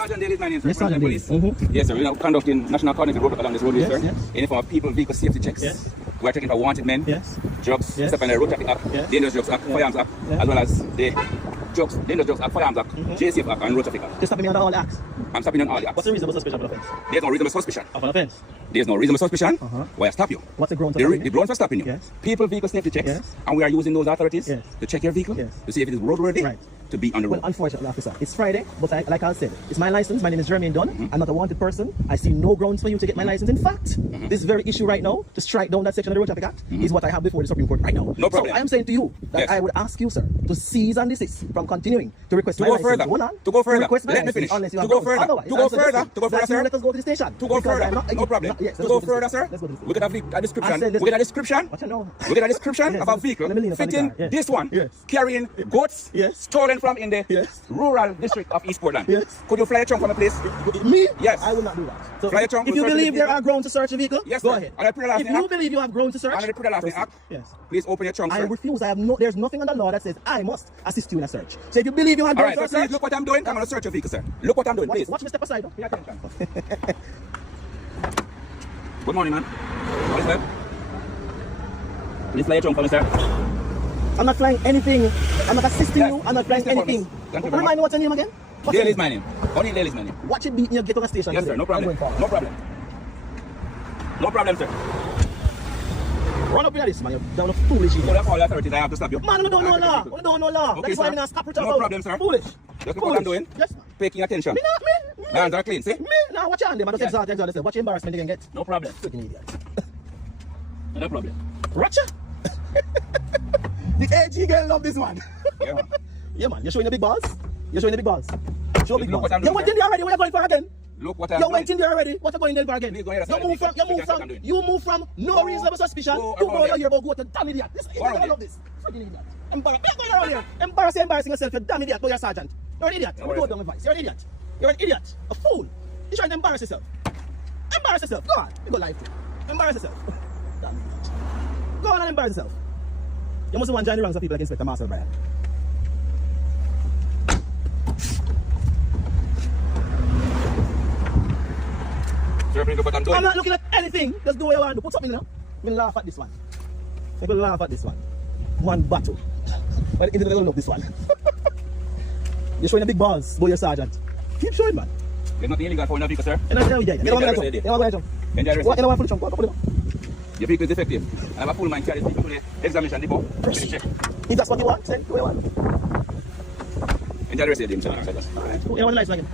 Sergeant Daly is my name, sir. Yes, Sergeant Daly. Police. Yes, sir. We are conducting national coordinated roadwork along this road, Yes, sir. yes. Any form of people, vehicle safety checks. Yes. We are checking for wanted men, Yes. drugs, Yes. step on the Road Traffic Act, Yes. Dangerous Drugs Act, Yes. Firearms Act, Yes. as well as the Dangerous Drugs Act, Firearms Act, JCF Act, and Road Traffic Act. Just stopping me under all acts. I'm stopping on all the acts. What's the reasonable suspicion of an offense? There's no reasonable suspicion. Of an offense? There's no reasonable suspicion. Why I stop you? What's the ground for The stopping you? ground for stopping you. Yes. People, vehicle safety checks. Yes. And we are using those authorities Yes. to check your vehicle, Yes. to see if it is roadworthy, Right. to be on the Well, road. unfortunately, officer, it's Friday, but like I said, it's my license. My name is Jermaine Dunn. I'm not a wanted person. I see no grounds for you to get my license. In fact, this very issue right now, to strike down that section of the Road Traffic Act, is what I have before the Supreme Court right now. No problem. So I am saying to you that Yes. I would ask you, sir, to cease and desist from continuing to request To my go license. further. Hold on. To go further. request my Let me license finish. unless you To have go grounds. further. Otherwise, To go I'm further. suggesting To go further, that sir. you let us go to the station. To go Because further. I'm not- No problem. Yes, To let's go to the further, station. sir. Let's go to the station. We could have a I description. said let's We get a go. description. What you know? We get a description Yes, of a yes. vehicle Let me lean up on the fitting car. Yes. this one, Yes. carrying goods Yes. stolen from in the Yes. rural district of East Portland. Yes. Could you fly a trunk from a place? Me? Yes. I will not do that. So Fly a trunk, if we'll you search believe the there vehicle. are grounds to search a vehicle, Yes, go sir. ahead. And I put it If you believe you have grounds to search, Under the Criminal Licensing proceed. Act, Yes. please open your trunk, I sir. refuse. There's nothing on the law that says I must assist you in a search. So if you believe you have All grounds right, for so a please search, look what I'm doing. I'm going to search your vehicle, sir. Look what I'm doing, please. watch me step aside. Pay attention. Good morning, man. What is that? Please fly your trunk for me, sir. I'm not flying anything. I'm not assisting Yes. you. I'm not flying Please step on anything. this. Thank you very Remind me what's your name again? What's your Daly is name? my name. Only Daly is my name. Watch it beat in your get on the station. Yes, sir. No problem. I'm going forward. No problem. No problem, sir. Run up here, this man. You're down a foolish So idiot. that's all the authorities I have to stop you. Man, we don't know law. Okay, We don't know law. Okay, That's why sir. I'm going to stop No problem, sir. Foolish. Just look what I'm doing. Yes, man. Paying attention. Me not, me. My hands are clean, see? Me? Now watch your hand, man. Just Yes. exalt yourself. Watch the embarrassment you can get. No problem. Freaking idiot. No problem. Roger. The AG girl love this one. Yeah, man. Yeah, man. You're showing the big balls. You're showing the big balls. Show big Look balls. what I'm You doing, went sir. in there already. Where you going for again? Look what I'm You doing. went in there already. What are you going there for again? Please go ahead and You start move from, the you vehicle. move That's what from, I'm doing. you move from no reasonable suspicion go to around go there. here about go to damn idiot. Listen, Go around I there. love this. Freaking idiot. You're going around here. Embarrassing yourself, you damn idiot, but you're a sergeant. You're an idiot. No I'm worries. going down my voice. You're an idiot. You're an idiot. A fool. You're trying to embarrass yourself. Embarrass yourself. Go on. You go live too. Embarrass yourself. Damn idiot. Go on and embarrass yourself. You must want to join the ranks of people like Inspector Marcel Bryan. Sir, please look what I'm doing. I'm not looking at anything. Just do what you want to. Put something in there. I'm laugh at this one. I'm going to laugh at this one. One battle. But the internet don't love this one. You're showing the big balls, boy, your sergeant. Keep showing, man. There's nothing illegal for a vehicle, sir. You're not going to get it. You're not going to Enjoy the jump. You're not going to jump. Enjoy the rest What? of You're it. not going to jump. What? What? Your vehicle is defective. I have a full mind carry this vehicle to the examination depot. Check. If that's what you want, then do what you want. Enjoy the rest of the day, sir. You want the lights again?